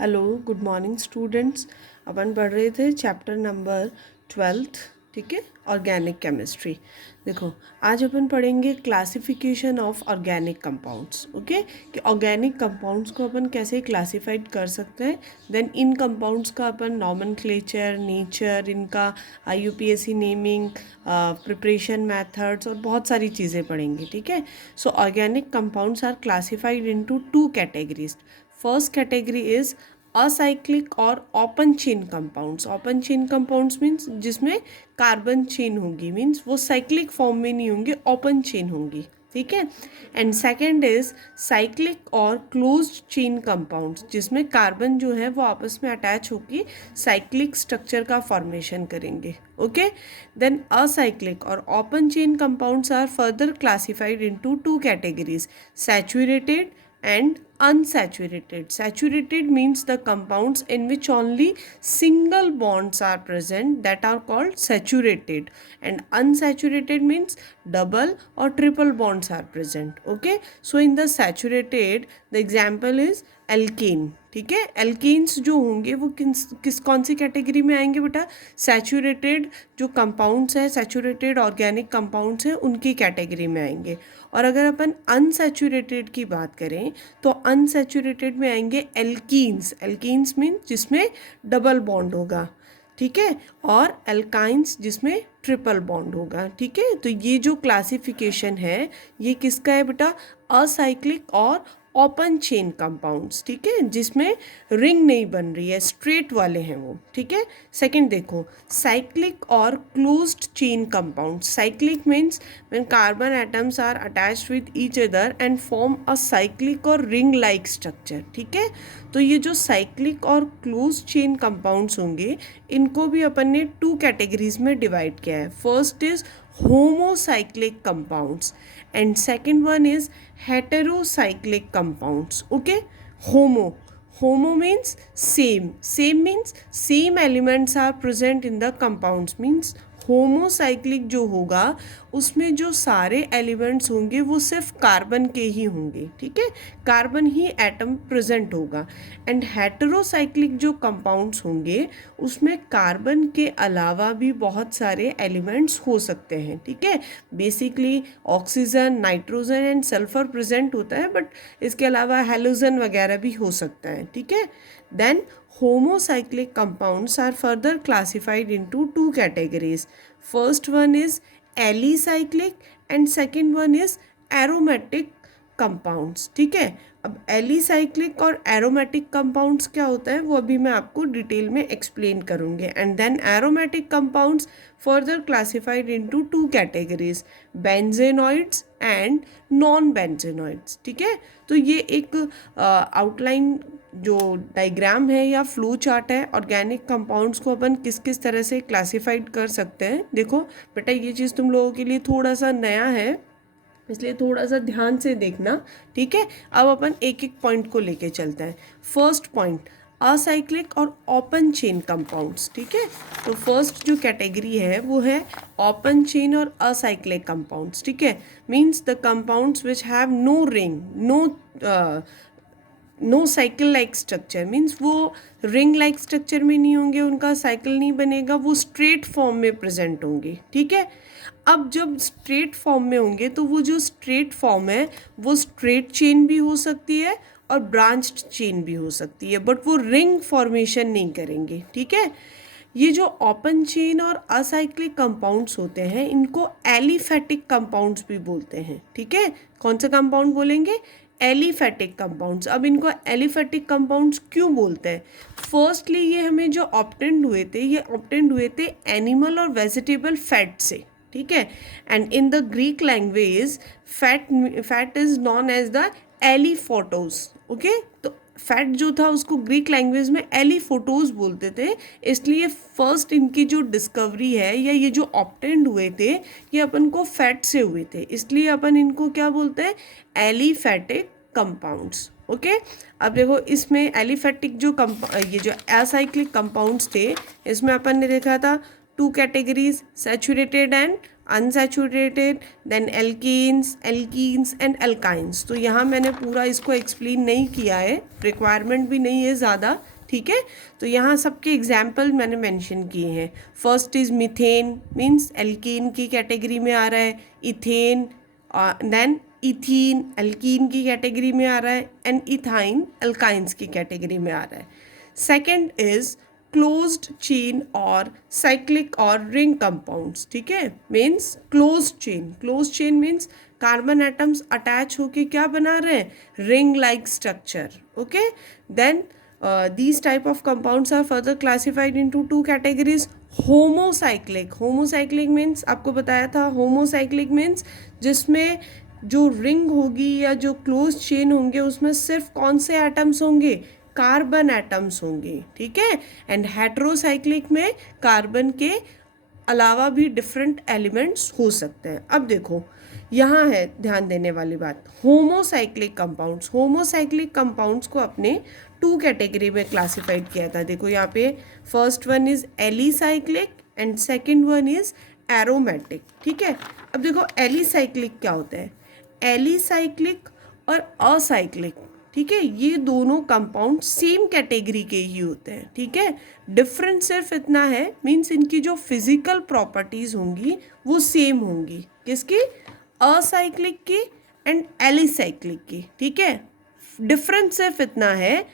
Hello good morning students. अपन पढ़ रहे थे चैप्टर नंबर 12th, ठीक है, ऑर्गेनिक केमिस्ट्री। देखो, आज अपन पढ़ेंगे classification of organic compounds. Okay, कि ऑर्गेनिक कंपाउंड्स को अपन कैसे क्लासिफाइड कर सकते हैं, देन इन कंपाउंड्स का अपन नॉमेनक्लेचर, नेचर, इनका IUPAC नेमिंग, प्रिपरेशन मेथड्स और बहुत सारी चीज़ें पढ़ेंगे। ठीक है, so organic compounds are classified into two categories. First category is acyclic और open chain compounds. Open chain compounds means जिसमें कार्बन चेन होगी, मीन्स वो साइक्लिक फॉर्म में नहीं होंगे, ओपन चेन होंगी. ठीक है. एंड सेकेंड इज साइक्लिक और क्लोज्ड चेन कंपाउंड्स, जिसमें कार्बन जो है वो आपस में अटैच होकर साइक्लिक स्ट्रक्चर का फॉर्मेशन करेंगे. ओके, देन असाइक्लिक और open chain compounds are further classified into two categories, saturated and unsaturated. Saturated means the compounds in which only single bonds are present, that are called saturated, and unsaturated means double or triple bonds are present. Okay, so in the saturated the example is alkane. ठीक है, alkanes जो होंगे वो किस कौन सी category में आएंगे बेटा? सैचुरेटेड जो कंपाउंड्स हैं, सैचुरेटेड ऑर्गेनिक कंपाउंड्स हैं, उनकी कैटेगरी में आएंगे. और अगर अपन अनसैचुरेटेड की बात करें तो अनसैचुरेटेड में आएंगे एल्कीन्स. एल्कीन्स मीन जिसमें डबल बॉन्ड होगा. ठीक है, और एल्काइंस जिसमें ट्रिपल बॉन्ड होगा. ठीक है, तो ये जो क्लासिफिकेशन है ये किसका है बेटा? असाइक्लिक और ओपन चेन कंपाउंड्स. ठीक है, जिसमें रिंग नहीं बन रही है, स्ट्रेट वाले हैं वो. ठीक है. सेकंड देखो, साइक्लिक और closed chain compounds. Cyclic means when carbon atoms are attached with each other and form a cyclic और रिंग लाइक स्ट्रक्चर. ठीक है, तो ये जो साइक्लिक और क्लोज चेन कंपाउंड्स होंगे इनको भी अपन ने टू कैटेगरीज में डिवाइड किया है. First is homocyclic compounds and second one is heterocyclic compounds. Okay, homo means same means same elements are present in the compounds. means homocyclic जो होगा उसमें जो सारे एलिमेंट्स होंगे वो सिर्फ कार्बन के ही होंगे. ठीक है, कार्बन ही एटम प्रेजेंट होगा. एंड हेटेरोसाइक्लिक जो कंपाउंड्स होंगे उसमें कार्बन के अलावा भी बहुत सारे एलिमेंट्स हो सकते हैं. ठीक है, basically oxygen, nitrogen and sulphur present होता है, बट इसके अलावा हेलोजन वगैरह भी हो सकता है. ठीक है, then homocyclic compounds are further classified into two categories. First one is alicyclic and second one is aromatic compounds. ठीक है, अब एलिसाइक्लिक और एरोमेटिक कंपाउंड्स क्या होता है वो अभी मैं आपको डिटेल में एक्सप्लेन करूँगी. And then aromatic compounds further classified into two categories, benzenoids and non benzenoids. ठीक है, तो ये एक आउटलाइन जो डायग्राम है या फ्लो चार्ट है ऑर्गेनिक कंपाउंड्स को अपन किस किस तरह से क्लासिफाइड कर सकते हैं. देखो बेटा, ये चीज़ तुम लोगों के लिए थोड़ा सा नया है, इसलिए थोड़ा सा ध्यान से देखना. ठीक है, अब अपन एक एक पॉइंट को लेके चलते हैं. फर्स्ट पॉइंट, असाइक्लिक और ओपन चेन कंपाउंड्स. ठीक है, तो फर्स्ट जो कैटेगरी है वो है ओपन चेन और असाइक्लिक कंपाउंड्स. ठीक है, means the compounds which have no ring, no cycle like structure. Means वो रिंग लाइक स्ट्रक्चर में नहीं होंगे, उनका साइकिल नहीं बनेगा, वो स्ट्रेट फॉर्म में प्रेजेंट होंगे. ठीक है, अब जब स्ट्रेट फॉर्म में होंगे तो वो जो स्ट्रेट फॉर्म है वो स्ट्रेट चेन भी हो सकती है और ब्रांच्ड चेन भी हो सकती है, बट वो रिंग फॉर्मेशन नहीं करेंगे. ठीक है, ये जो ओपन चेन और असाइक्लिक कंपाउंड्स होते हैं इनको एलिफेटिक कंपाउंड्स भी बोलते हैं. ठीक है, कौन सा कंपाउंड बोलेंगे? Aliphatic compounds. अब इनको एलिफेटिक कंपाउंड्स क्यों बोलते हैं? फर्स्टली ये हमें जो ऑब्टेंड हुए थे ये ऑब्टेंड हुए थे एनिमल और वेजिटेबल फैट से. ठीक है, and in the Greek language fat is known as the aliphatos. Okay, तो फैट जो था उसको ग्रीक लैंग्वेज में एलिफोटोस बोलते थे. इसलिए फर्स्ट इनकी जो डिस्कवरी है या ये जो ऑब्टेंड हुए थे ये अपन को फैट से हुए थे, इसलिए अपन इनको क्या बोलते हैं? Aliphatic compounds. ओके, अब देखो इसमें एलिफेटिक जो ये जो एसाइक्लिक कंपाउंड्स थे इसमें अपन ने देखा था two categories, saturated and unsaturated, then alkenes, alkenes and alkynes. तो यहाँ मैंने पूरा इसको एक्सप्लेन नहीं किया है, रिक्वायरमेंट भी नहीं है ज़्यादा, ठीक है। तो यहाँ सबके एग्जाम्पल मैंने मेंशन किए हैं। First is methane, means alkene की कैटेगरी में आ रहा है, इथेन, देन इथीन एल्कीन की कैटेगरी में आ रहा है, एंड इथाइन एल्काइंस की कैटेगरी में आ रहा है। सेकेंड इज क्लोज्ड चेन और साइक्लिक और रिंग कंपाउंड्स, ठीक है। Means closed chain means carbon atoms attach होके क्या बना रहे हैं, ring like structure, okay. Then these type of compounds are further classified into two categories. Homocyclic means आपको बताया था, होमोसाइक्लिक मीन्स जिसमें जो रिंग होगी या जो क्लोज चेन होंगे उसमें सिर्फ कौन से एटम्स होंगे, कार्बन एटम्स होंगे, ठीक है। एंड हेट्रोसाइक्लिक में कार्बन के अलावा भी डिफरेंट एलिमेंट्स हो सकते हैं। अब देखो यहाँ है ध्यान देने वाली बात, होमोसाइक्लिक कंपाउंड्स को अपने टू कैटेगरी में क्लासिफाइड किया था। देखो यहाँ पे first one is alicyclic and second one is aromatic, ठीक है। अब देखो एलिसाइक्लिक क्या होता है, एलिसाइक्लिक और असाइक्लिक, ठीक है, ये दोनों कंपाउंड सेम कैटेगरी के ही होते हैं, ठीक है। डिफरेंस सिर्फ इतना है, मीन्स इनकी जो फिजिकल प्रॉपर्टीज होंगी वो सेम होंगी, किसकी, असाइक्लिक की एंड एलिसाइक्लिक की, ठीक है। डिफरेंस सिर्फ इतना है,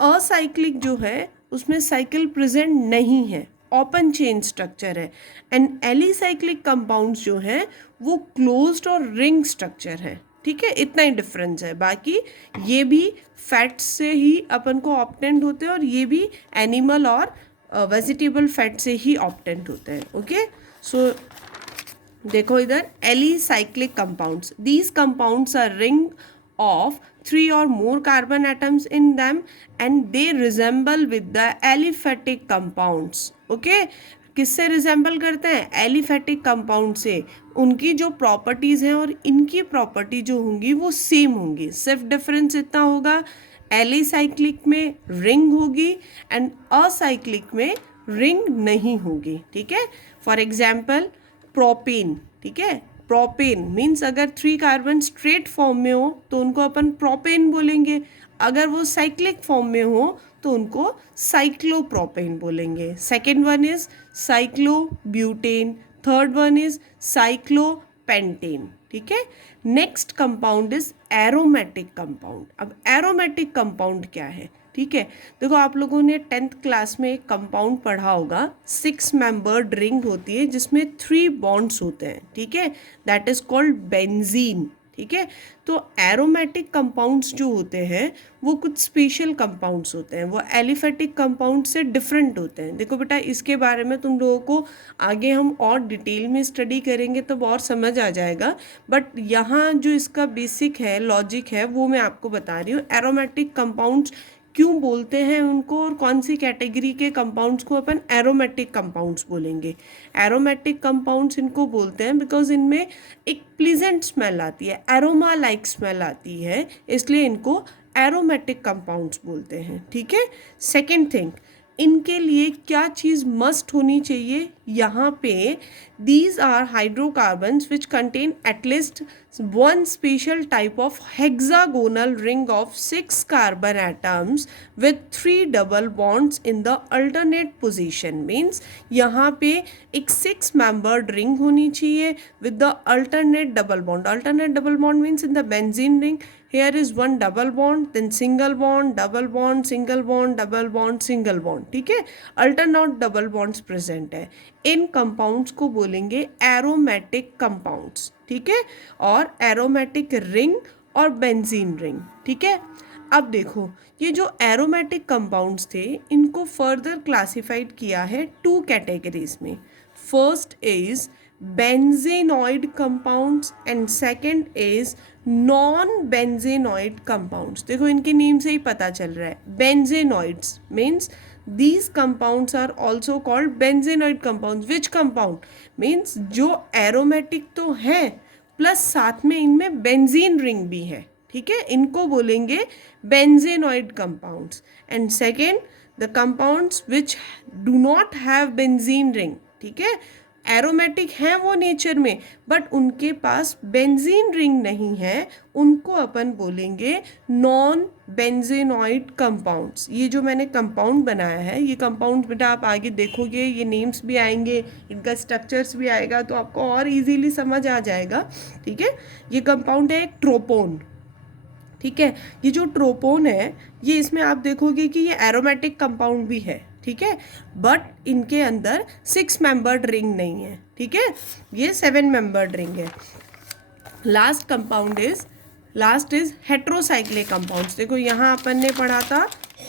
असाइक्लिक जो है उसमें साइकिल प्रेजेंट नहीं है, ओपन चेन स्ट्रक्चर है, एंड एलिसाइक्लिक कंपाउंड्स जो हैं वो क्लोज्ड और रिंग स्ट्रक्चर है, ठीक है। इतना ही डिफरेंस है, बाकी ये भी फैट्स से ही अपन को ऑब्टेंड होते हैं और ये भी एनिमल और वेजिटेबल फैट से ही ऑब्टेंड होते हैं, ओके। सो देखो इधर alicyclic compounds, these compounds R ring of 3 or more carbon atoms in them and they resemble with the aliphatic compounds, okay। किससे रिजेंबल करते हैं, एलिफेटिक कंपाउंड से। उनकी जो प्रॉपर्टीज़ हैं और इनकी प्रॉपर्टी जो होंगी वो सेम होंगी, सिर्फ डिफरेंस इतना होगा, एलिसाइक्लिक में रिंग होगी एंड असाइक्लिक में रिंग नहीं होगी, ठीक है। फॉर एग्जाम्पल प्रोपेन, ठीक है, प्रोपेन मीन्स अगर 3 कार्बन स्ट्रेट फॉर्म में हो तो उनको अपन प्रोपेन बोलेंगे, अगर वो साइक्लिक फॉर्म में हो तो उनको साइक्लोप्रोपेन बोलेंगे। Second one is cyclobutane, third one is cyclopentane, ठीक है। Next compound is aromatic compound. अब एरोमेटिक कंपाउंड क्या है, ठीक है। देखो आप लोगों ने 10th क्लास में एक कंपाउंड पढ़ा होगा, 6 मेंबर्ड रिंग होती है जिसमें 3 बॉन्ड्स होते हैं, ठीक है, दैट इज कॉल्ड बेंजीन, ठीक है। तो एरोमेटिक कंपाउंड्स जो होते हैं वो कुछ स्पेशल कंपाउंड्स होते हैं, वो एलिफेटिक कंपाउंड से डिफरेंट होते हैं। देखो बेटा इसके बारे में तुम लोगों को आगे हम और डिटेल में स्टडी करेंगे तब और समझ आ जाएगा, बट यहाँ जो इसका बेसिक है, लॉजिक है, वो मैं आपको बता रही हूँ। एरोमेटिक कंपाउंड्स क्यों बोलते हैं उनको और कौन सी कैटेगरी के कंपाउंड्स को अपन एरोमेटिक कंपाउंड्स बोलेंगे। एरोमेटिक कंपाउंड्स इनको बोलते हैं बिकॉज इनमें एक प्लीजेंट स्मेल आती है, एरोमा लाइक स्मेल आती है, इसलिए इनको एरोमेटिक कंपाउंड्स बोलते हैं, ठीक है। सेकेंड थिंग, इनके लिए क्या चीज़ मस्ट होनी चाहिए, यहाँ पे these are hydrocarbons which contain at least one special type of hexagonal ring of 6 carbon atoms with 3 double bonds in the alternate position, means यहाँ पे एक 6 membered ring होनी चाहिए with the alternate double bond means in the benzene ring here is one double bond, then single bond, double bond, single bond, double bond, single bond, ठीक है, alternate double bonds present है। इन compounds को बोलेंगे aromatic compounds, ठीक है, और aromatic ring और benzene ring, ठीक है। अब देखो ये जो एरोमेटिक कंपाउंड्स थे इनको फर्दर क्लासिफाइड किया है 2 कैटेगरीज में। First is benzenoid compounds and second is non benzenoid compounds. देखो इनके नेम से ही पता चल रहा है, बेंजेनॉइड्स means these compounds are also called benzenoid compounds. which compound means जो aromatic तो है प्लस साथ में इनमें बेंजीन रिंग भी है, ठीक है, इनको बोलेंगे benzenoid compounds. and second the compounds which do not have benzene ring, ठीक है, एरोमेटिक हैं वो नेचर में, बट उनके पास बेंजीन रिंग नहीं है, उनको अपन बोलेंगे नॉन बेंजेनॉइड कंपाउंड्स। ये जो मैंने कंपाउंड बनाया है, ये कंपाउंड बेटा आप आगे देखोगे, ये नेम्स भी आएंगे, इनका स्ट्रक्चर्स भी आएगा, तो आपको और इजीली समझ आ जाएगा। ठीक है, ये कंपाउंड है एक ट्रोपोन। ठीक है, ये जो ट्रोपोन है, ये इसमें आप देखोगे कि ये एरोमेटिक कंपाउंड भी है। ठीक है, बट इनके अंदर 6 मेंबर्ड रिंग नहीं है। ठीक है, ये 7 मेंबर्ड रिंग है। Last is heterocyclic compounds. देखो यहाँ अपन ने पढ़ा था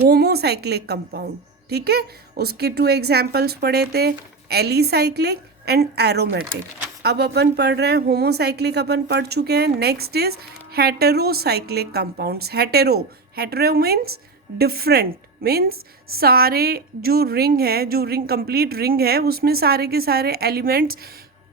होमोसाइक्लिक कंपाउंड। ठीक है, उसके 2 एग्जाम्पल्स पढ़े थे, एलिसाइक्लिक एंड एरोमेटिक। अब अपन पढ़ रहे हैं होमोसाइक्लिक, अपन पढ़ चुके हैं। Next is heterocyclic compounds. Hetero means different, means सारे जो रिंग है, जो रिंग कंप्लीट रिंग है, उसमें सारे के सारे एलिमेंट्स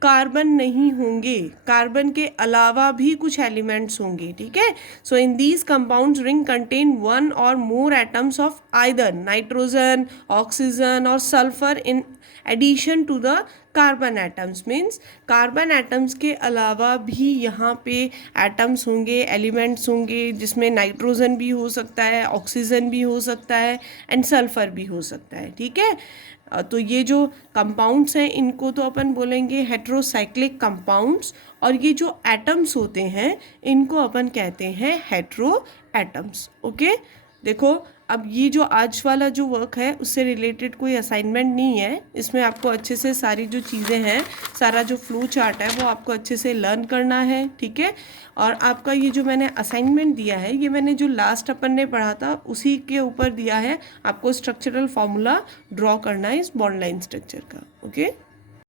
कार्बन नहीं होंगे, कार्बन के अलावा भी कुछ एलिमेंट्स होंगे। ठीक है, so in these compounds ring contain 1 और more atoms of either nitrogen, oxygen और sulphur in addition to the carbon atoms. Means carbon atoms के अलावा भी यहाँ पे एटम्स होंगे, एलिमेंट्स होंगे, जिसमें नाइट्रोजन भी हो सकता है, ऑक्सीजन भी हो सकता है एंड सल्फर भी हो सकता है। ठीक है, तो ये जो कंपाउंड्स हैं इनको तो अपन बोलेंगे हेट्रोसाइक्लिक कंपाउंड्स, और ये जो एटम्स होते हैं इनको अपन कहते हैं हेट्रो एटम्स। ओके, देखो अब ये जो आज वाला जो वर्क है उससे रिलेटेड कोई असाइनमेंट नहीं है, इसमें आपको अच्छे से सारी जो चीज़ें हैं, सारा जो फ्लो चार्ट है वो आपको अच्छे से लर्न करना है। ठीक है, और आपका ये जो मैंने असाइनमेंट दिया है, ये मैंने जो लास्ट अपन ने पढ़ा था उसी के ऊपर दिया है, आपको स्ट्रक्चरल फॉर्मूला ड्रॉ करना है इस बॉन्ड लाइन स्ट्रक्चर का। ओके।